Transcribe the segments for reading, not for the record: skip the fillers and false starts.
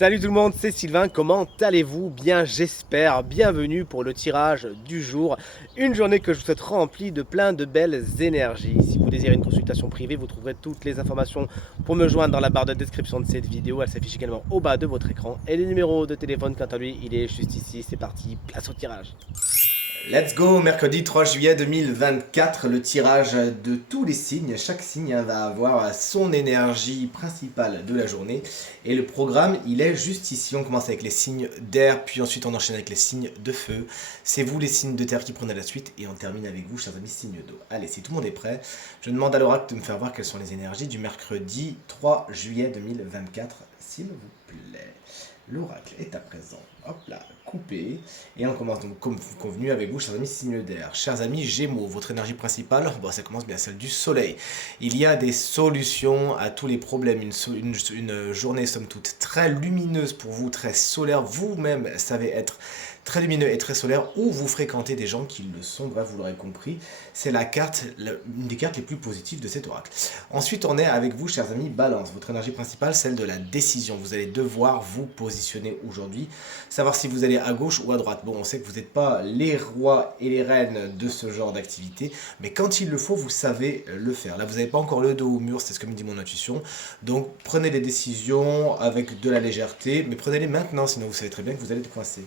Salut tout le monde, c'est Sylvain, comment allez-vous? Bien j'espère, bienvenue pour le tirage du jour, une journée que je vous souhaite remplie de plein de belles énergies. Si vous désirez une consultation privée, vous trouverez toutes les informations pour me joindre dans la barre de description de cette vidéo, elle s'affiche également au bas de votre écran. Et le numéro de téléphone quant à lui, il est juste ici, c'est parti, place au tirage. Let's go, mercredi 3 juillet 2024, le tirage de tous les signes. Chaque signe va avoir son énergie principale de la journée. Et le programme, il est juste ici. On commence avec les signes d'air, puis ensuite on enchaîne avec les signes de feu. C'est vous les signes de terre qui prenez la suite. Et on termine avec vous, chers amis, signes d'eau. Allez, si tout le monde est prêt, je demande à l'oracle de me faire voir quelles sont les énergies du mercredi 3 juillet 2024, s'il vous plaît. L'oracle est à présent. Hop là, coupé. Et on commence donc comme convenu avec vous, chers amis, signe d'air. Chers amis Gémeaux, votre énergie principale, bon, ça commence bien, celle du soleil. Il y a des solutions à tous les problèmes. Une journée, somme toute, très lumineuse pour vous, très solaire. Vous-même savez être très lumineux et très solaire, ou vous fréquentez des gens qui le sont, bref, vous l'aurez compris. C'est une des cartes les plus positives de cet oracle. Ensuite, on est avec vous, chers amis, Balance. Votre énergie principale, celle de la décision. Vous allez devoir vous positionner aujourd'hui, savoir si vous allez à gauche ou à droite. Bon, on sait que vous n'êtes pas les rois et les reines de ce genre d'activité, mais quand il le faut, vous savez le faire. Là, vous n'avez pas encore le dos au mur, c'est ce que me dit mon intuition. Donc, prenez des décisions avec de la légèreté, mais prenez-les maintenant, sinon vous savez très bien que vous allez être coincé.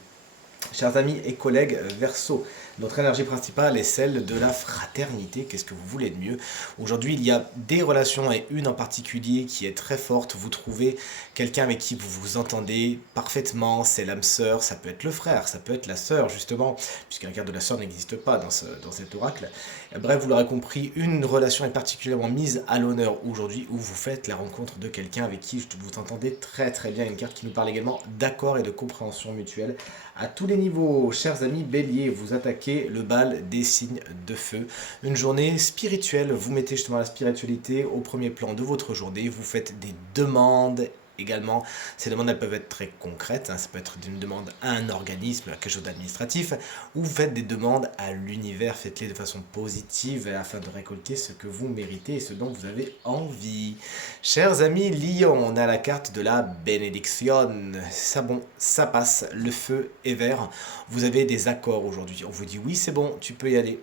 Chers amis et collègues Verseau, notre énergie principale est celle de la fraternité. Qu'est-ce que vous voulez de mieux? Aujourd'hui, il y a des relations et une en particulier qui est très forte. Vous trouvez quelqu'un avec qui vous vous entendez parfaitement. C'est l'âme sœur, ça peut être le frère, ça peut être la sœur, justement, puisque la carte de la sœur n'existe pas dans cet oracle. Bref, vous l'aurez compris, une relation est particulièrement mise à l'honneur aujourd'hui où vous faites la rencontre de quelqu'un avec qui vous entendez très très bien. Une carte qui nous parle également d'accord et de compréhension mutuelle à tous les niveaux. Chers amis Bélier, vous attaquez le bal des signes de feu. Une journée spirituelle, vous mettez justement la spiritualité au premier plan de votre journée, vous faites des demandes. Également, ces demandes elles peuvent être très concrètes, ça peut être une demande à un organisme, à quelque chose d'administratif, ou vous faites des demandes à l'univers, faites-les de façon positive afin de récolter ce que vous méritez et ce dont vous avez envie. Chers amis Lion, on a la carte de la bénédiction. Ça bon, ça passe, le feu est vert. Vous avez des accords aujourd'hui. On vous dit oui, c'est bon, tu peux y aller.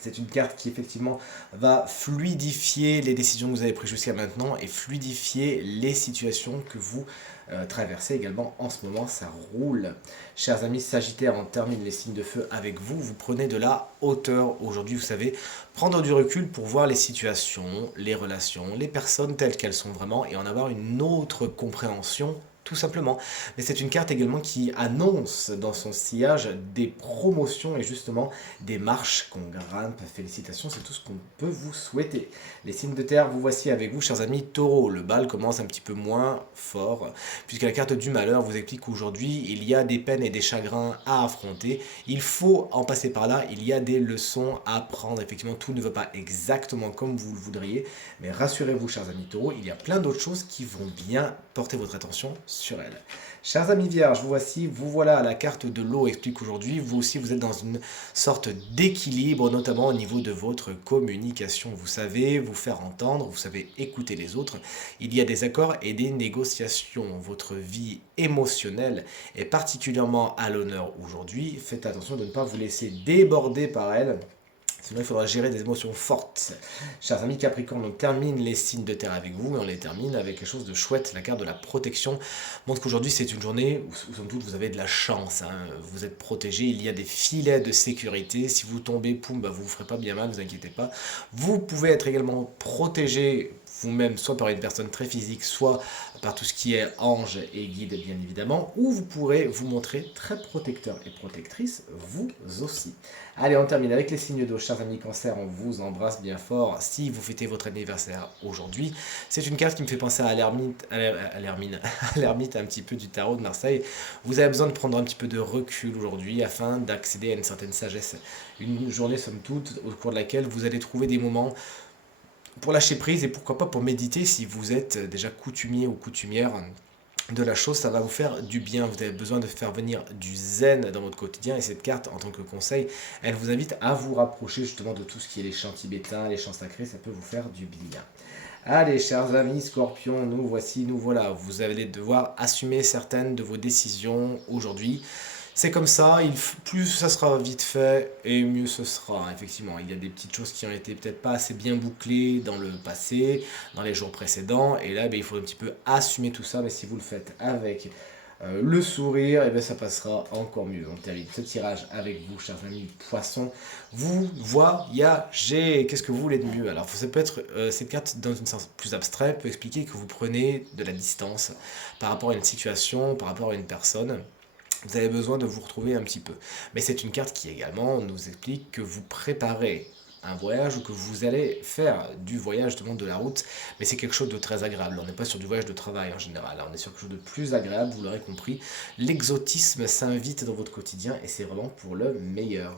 C'est une carte qui effectivement va fluidifier les décisions que vous avez prises jusqu'à maintenant et fluidifier les situations que vous traversez également en ce moment. Ça roule. Chers amis Sagittaire, on termine les signes de feu avec vous. Vous prenez de la hauteur aujourd'hui, vous savez, prendre du recul pour voir les situations, les relations, les personnes telles qu'elles sont vraiment et en avoir une autre compréhension tout simplement. Mais c'est une carte également qui annonce dans son sillage des promotions et justement des marches qu'on grimpe. Félicitations, c'est tout ce qu'on peut vous souhaiter. Les signes de terre, vous voici avec vous, chers amis Taureau. Le bal commence un petit peu moins fort, puisque la carte du malheur vous explique qu'aujourd'hui, il y a des peines et des chagrins à affronter. Il faut en passer par là, il y a des leçons à prendre. Effectivement, tout ne va pas exactement comme vous le voudriez, mais rassurez-vous, chers amis Taureau, il y a plein d'autres choses qui vont bien porter votre attention sur elle. Chers amis Vierges, vous voici, vous voilà, la carte de l'eau explique qu'aujourd'hui, vous aussi, vous êtes dans une sorte d'équilibre, notamment au niveau de votre communication. Vous savez vous faire entendre, vous savez écouter les autres. Il y a des accords et des négociations. Votre vie émotionnelle est particulièrement à l'honneur aujourd'hui. Faites attention de ne pas vous laisser déborder par elle. Sinon, il faudra gérer des émotions fortes. Chers amis Capricorne, on termine les signes de terre avec vous et on les termine avec quelque chose de chouette. La carte de la protection montre qu'aujourd'hui, c'est une journée où, sans doute, vous avez de la chance. Vous êtes protégé, il y a des filets de sécurité. Si vous tombez, poum, bah, vous ne vous ferez pas bien mal, ne vous inquiétez pas. Vous pouvez être également protégé vous-même, soit par une personne très physique, soit par tout ce qui est ange et guide, bien évidemment, ou vous pourrez vous montrer très protecteur et protectrice, vous aussi. Allez, on termine avec les signes d'eau. Chers amis Cancer, on vous embrasse bien fort. Si vous fêtez votre anniversaire aujourd'hui, c'est une carte qui me fait penser à l'ermite, à l'ermite un petit peu du tarot de Marseille. Vous avez besoin de prendre un petit peu de recul aujourd'hui afin d'accéder à une certaine sagesse. Une journée, somme toute, au cours de laquelle vous allez trouver des moments pour lâcher prise et pourquoi pas pour méditer si vous êtes déjà coutumier ou coutumière de la chose, ça va vous faire du bien. Vous avez besoin de faire venir du zen dans votre quotidien et cette carte, en tant que conseil, elle vous invite à vous rapprocher justement de tout ce qui est les chants tibétains, les chants sacrés, ça peut vous faire du bien. Allez, chers amis Scorpions, nous voici, nous voilà. Vous allez devoir assumer certaines de vos décisions aujourd'hui. C'est comme ça, plus ça sera vite fait et mieux ce sera. Effectivement, il y a des petites choses qui ont été peut-être pas assez bien bouclées dans le passé, dans les jours précédents. Et là, ben, il faut un petit peu assumer tout ça. Mais si vous le faites avec le sourire, et ben, ça passera encore mieux. On termine ce tirage avec vous, chers amis poissons. Vous voyagez. Qu'est-ce que vous voulez de mieux? Alors, ça peut être cette carte dans une sens plus abstrait peut expliquer que vous prenez de la distance par rapport à une situation, par rapport à une personne. Vous avez besoin de vous retrouver un petit peu. Mais c'est une carte qui également nous explique que vous préparez un voyage ou que vous allez faire du voyage, justement de la route, mais c'est quelque chose de très agréable. On n'est pas sur du voyage de travail en général, on est sur quelque chose de plus agréable, vous l'aurez compris. L'exotisme s'invite dans votre quotidien et c'est vraiment pour le meilleur.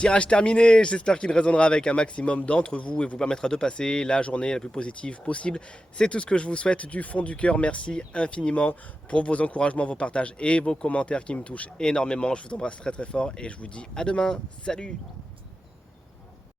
Tirage terminé, j'espère qu'il résonnera avec un maximum d'entre vous et vous permettra de passer la journée la plus positive possible. C'est tout ce que je vous souhaite du fond du cœur. Merci infiniment pour vos encouragements, vos partages et vos commentaires qui me touchent énormément. Je vous embrasse très très fort et je vous dis à demain. Salut!